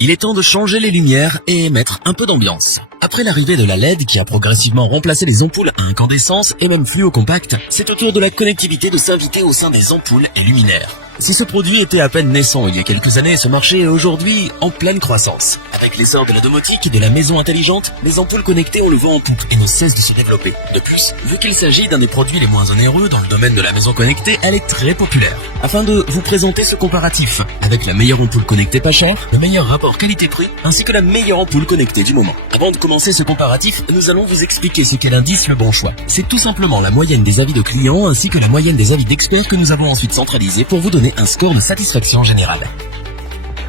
Il est temps de changer les lumières et mettre un peu d'ambiance. Après l'arrivée de la LED qui a progressivement remplacé les ampoules à incandescence et même fluo-compact, c'est au tour de la connectivité de s'inviter au sein des ampoules et luminaires. Si ce produit était à peine naissant il y a quelques années, ce marché est aujourd'hui en pleine croissance. Avec l'essor de la domotique et de la maison intelligente, les ampoules connectées ont le vent en poupe et ne cessent de se développer. De plus, vu qu'il s'agit d'un des produits les moins onéreux dans le domaine de la maison connectée, elle est très populaire. Afin de vous présenter ce comparatif, avec la meilleure ampoule connectée pas chère, le meilleur rapport qualité-prix, ainsi que la meilleure ampoule connectée du moment. Avant de commencer ce comparatif, nous allons vous expliquer ce qu'est l'indice Le Bon Choix. C'est tout simplement la moyenne des avis de clients ainsi que la moyenne des avis d'experts que nous avons ensuite centralisés pour vous donner un score de satisfaction générale.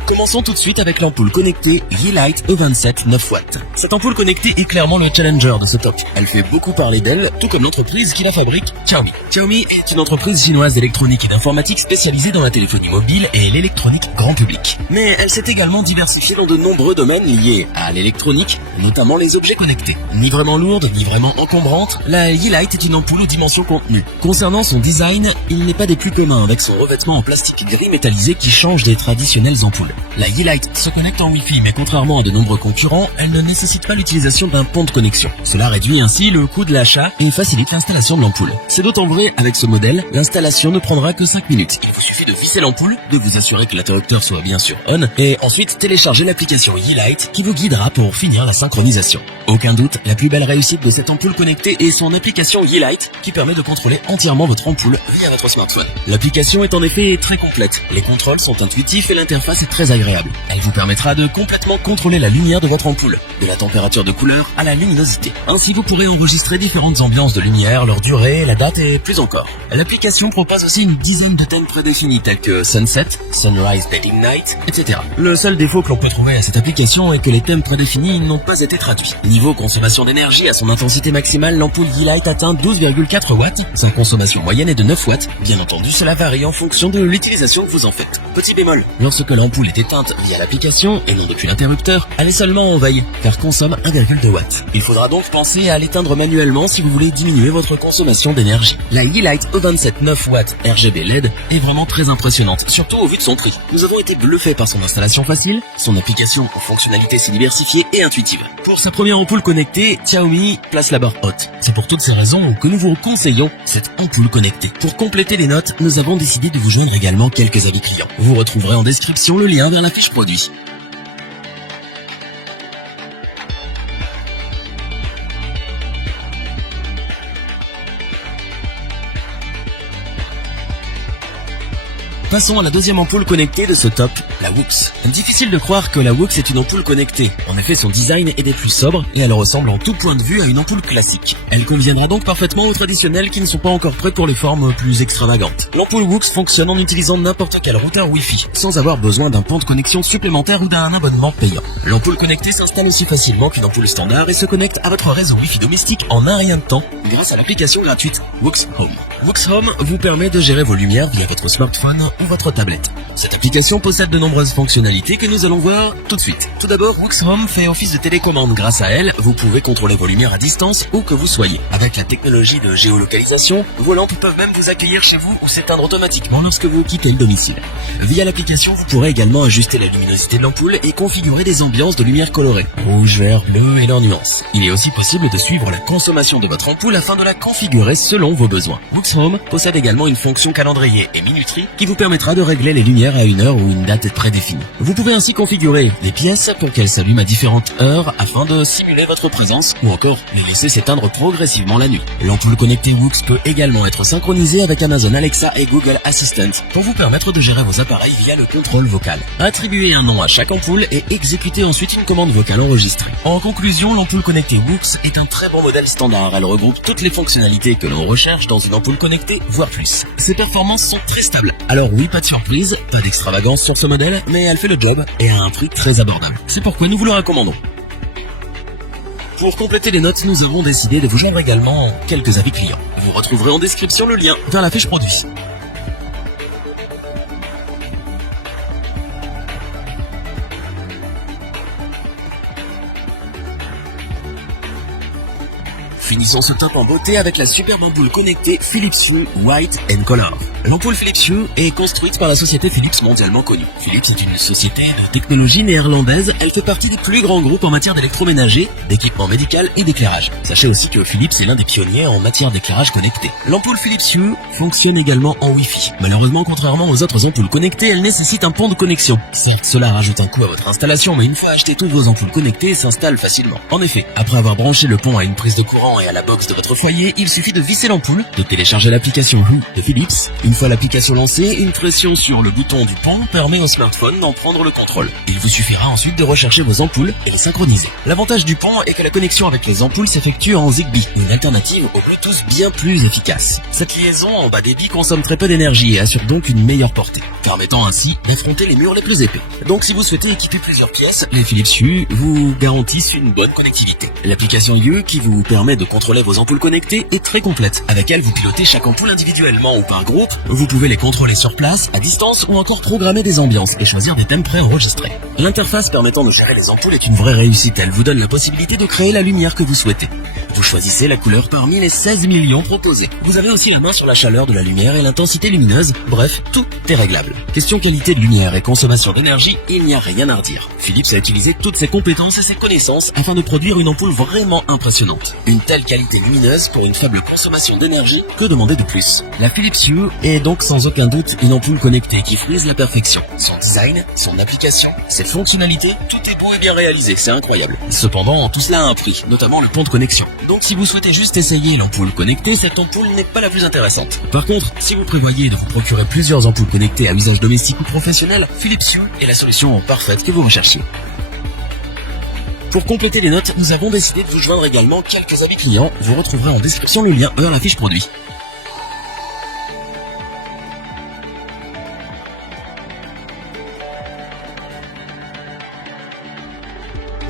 Commençons tout de suite avec l'ampoule connectée Yeelight E27 9W. Cette ampoule connectée est clairement le challenger de ce top. Elle fait beaucoup parler d'elle, tout comme l'entreprise qui la fabrique, Xiaomi. Xiaomi est une entreprise chinoise d'électronique et d'informatique spécialisée dans la téléphonie mobile et l'électronique grand public. Mais elle s'est également diversifiée dans de nombreux domaines liés à l'électronique, notamment les objets connectés. Ni vraiment lourde, ni vraiment encombrante, la Yeelight est une ampoule aux dimensions contenues. Concernant son design, il n'est pas des plus communs avec son revêtement en plastique gris métallisé qui change des traditionnelles ampoules. La Yeelight se connecte en Wi-Fi, mais contrairement à de nombreux concurrents, elle ne nécessite pas l'utilisation d'un pont de connexion. Cela réduit ainsi le coût de l'achat et facilite l'installation de l'ampoule. C'est d'autant vrai avec ce modèle, l'installation ne prendra que 5 minutes. Il vous suffit de visser l'ampoule, de vous assurer que l'interrupteur soit bien sûr on, et ensuite télécharger l'application Yeelight qui vous guidera pour finir la synchronisation. Aucun doute, la plus belle réussite de cette ampoule connectée est son application Yeelight qui permet de contrôler entièrement votre ampoule via votre smartphone. L'application est en effet très complète. Les contrôles sont intuitifs et l'interface est très agréable. Elle vous permettra de complètement contrôler la lumière de votre ampoule, de la température de couleur à la luminosité. Ainsi, vous pourrez enregistrer différentes ambiances de lumière, leur durée, la date et plus encore. L'application propose aussi une dizaine de thèmes prédéfinis tels que Sunset, Sunrise Dating Night, etc. Le seul défaut que l'on peut trouver à cette application est que les thèmes prédéfinis n'ont pas été traduits. Niveau consommation d'énergie, à son intensité maximale, l'ampoule Yeelight atteint 12,4 watts. Sa consommation moyenne est de 9 watts. Bien entendu, cela varie en fonction de l'utilisation que vous en faites. Petit bémol, lorsque l'ampoule est éteinte via l'application et non depuis l'interrupteur, elle est seulement en veille car consomme 1,2 watts. Il faudra donc penser à l'éteindre manuellement si vous voulez diminuer votre consommation d'énergie. La Yeelight E27 9W RGB LED est vraiment très impressionnante, surtout au vu de son prix. Nous avons été bluffés par son installation facile, son application aux fonctionnalités si diversifiées et intuitives. Pour sa première ampoule connectée, Xiaomi place la barre haute. C'est pour toutes ces raisons que nous vous conseillons cette ampoule connectée. Pour compléter les notes, nous avons décidé de vous joindre également quelques avis clients. Vous retrouverez en description le lien vers la fiche produit. Passons à la deuxième ampoule connectée de ce top, la Wux. Difficile de croire que la Wux est une ampoule connectée. En effet, son design est des plus sobres et elle ressemble en tout point de vue à une ampoule classique. Elle conviendra donc parfaitement aux traditionnels qui ne sont pas encore prêts pour les formes plus extravagantes. L'ampoule Wux fonctionne en utilisant n'importe quel routeur Wi-Fi, sans avoir besoin d'un pont de connexion supplémentaire ou d'un abonnement payant. L'ampoule connectée s'installe aussi facilement qu'une ampoule standard et se connecte à votre réseau Wi-Fi domestique en un rien de temps grâce à l'application gratuite Wux Home. Wux Home vous permet de gérer vos lumières via votre smartphone ou votre tablette. Cette application possède de nombreuses fonctionnalités que nous allons voir tout de suite. Tout d'abord, Wux Home fait office de télécommande. Grâce à elle, vous pouvez contrôler vos lumières à distance où que vous soyez. Avec la technologie de géolocalisation, vos lampes peuvent même vous accueillir chez vous ou s'éteindre automatiquement lorsque vous quittez le domicile. Via l'application, vous pourrez également ajuster la luminosité de l'ampoule et configurer des ambiances de lumière colorée, rouge, vert, bleu et leurs nuances. Il est aussi possible de suivre la consommation de votre ampoule afin de la configurer selon vos besoins. Wux Home possède également une fonction calendrier et minuterie qui vous permettra de régler les lumières à une heure ou une date prédéfinie. Vous pouvez ainsi configurer les pièces pour qu'elles s'allument à différentes heures afin de simuler votre présence ou encore les laisser s'éteindre progressivement la nuit. L'ampoule connectée Wux peut également être synchronisée avec Amazon Alexa et Google Assistant pour vous permettre de gérer vos appareils via le contrôle vocal. Attribuez un nom à chaque ampoule et exécutez ensuite une commande vocale enregistrée. En conclusion, l'ampoule connectée Wux est un très bon modèle standard. Elle regroupe toutes les fonctionnalités que l'on recherche dans une ampoule connectée, voire plus. Ses performances sont très stables. Alors oui, pas de surprise, pas d'extravagance sur ce modèle, mais elle fait le job et à un prix très abordable. C'est pourquoi nous vous le recommandons. Pour compléter les notes, nous avons décidé de vous joindre également quelques avis clients. Vous retrouverez en description le lien vers la fiche produit. Finissons ce top en beauté avec la superbe ampoule connectée Philips Hue White and Color. L'ampoule Philips Hue est construite par la société Philips mondialement connue. Philips est une société de technologie néerlandaise. Elle fait partie des plus grands groupes en matière d'électroménager, d'équipement médical et d'éclairage. Sachez aussi que Philips est l'un des pionniers en matière d'éclairage connecté. L'ampoule Philips Hue fonctionne également en Wi-Fi. Malheureusement, contrairement aux autres ampoules connectées, elle nécessite un pont de connexion. Certes, cela rajoute un coût à votre installation, mais une fois acheté, toutes vos ampoules connectées s'installent facilement. En effet, après avoir branché le pont à une prise de courant et à la box de votre foyer, il suffit de visser l'ampoule, de télécharger l'application Hue de Philips. Une fois l'application lancée, une pression sur le bouton du pont permet au smartphone d'en prendre le contrôle. Il vous suffira ensuite de rechercher vos ampoules et les synchroniser. L'avantage du pont est que la connexion avec les ampoules s'effectue en Zigbee, une alternative au Bluetooth bien plus efficace. Cette liaison en bas débit consomme très peu d'énergie et assure donc une meilleure portée, permettant ainsi d'affronter les murs les plus épais. Donc si vous souhaitez équiper plusieurs pièces, les Philips Hue vous garantissent une bonne connectivité. L'application Hue qui vous permet de contrôler vos ampoules connectées est très complète. Avec elle, vous pilotez chaque ampoule individuellement ou par groupe. Vous pouvez les contrôler sur place, à distance ou encore programmer des ambiances et choisir des thèmes préenregistrés. L'interface permettant de gérer les ampoules est une vraie réussite. Elle vous donne la possibilité de créer la lumière que vous souhaitez. Vous choisissez la couleur parmi les 16 millions proposés. Vous avez aussi la main sur la chaleur de la lumière et l'intensité lumineuse. Bref, tout est réglable. Question qualité de lumière et consommation d'énergie, il n'y a rien à redire. Philips a utilisé toutes ses compétences et ses connaissances afin de produire une ampoule vraiment impressionnante. Une telle qualité lumineuse pour une faible consommation d'énergie, que demander de plus? La Philips Hue est donc sans aucun doute une ampoule connectée qui frise la perfection. Son design, son application, ses fonctionnalités, tout est beau et bien réalisé, c'est incroyable. Cependant, tout cela a un prix, notamment le pont de connexion. Donc si vous souhaitez juste essayer l'ampoule connectée, cette ampoule n'est pas la plus intéressante. Par contre, si vous prévoyez de vous procurer plusieurs ampoules connectées à usage domestique ou professionnel, Philips Hue est la solution parfaite que vous recherchiez. Pour compléter les notes, nous avons décidé de vous joindre également quelques avis clients. Vous retrouverez en description le lien vers la fiche produit.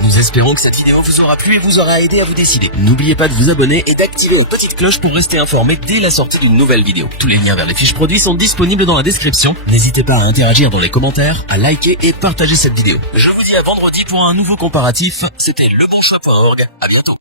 Nous espérons que cette vidéo vous aura plu et vous aura aidé à vous décider. N'oubliez pas de vous abonner et d'activer la petite cloche pour rester informé dès la sortie d'une nouvelle vidéo. Tous les liens vers les fiches produits sont disponibles dans la description. N'hésitez pas à interagir dans les commentaires, à liker et partager cette vidéo. Je vous dis à vendredi pour un nouveau comparatif. C'était lebonchoix.org. À bientôt.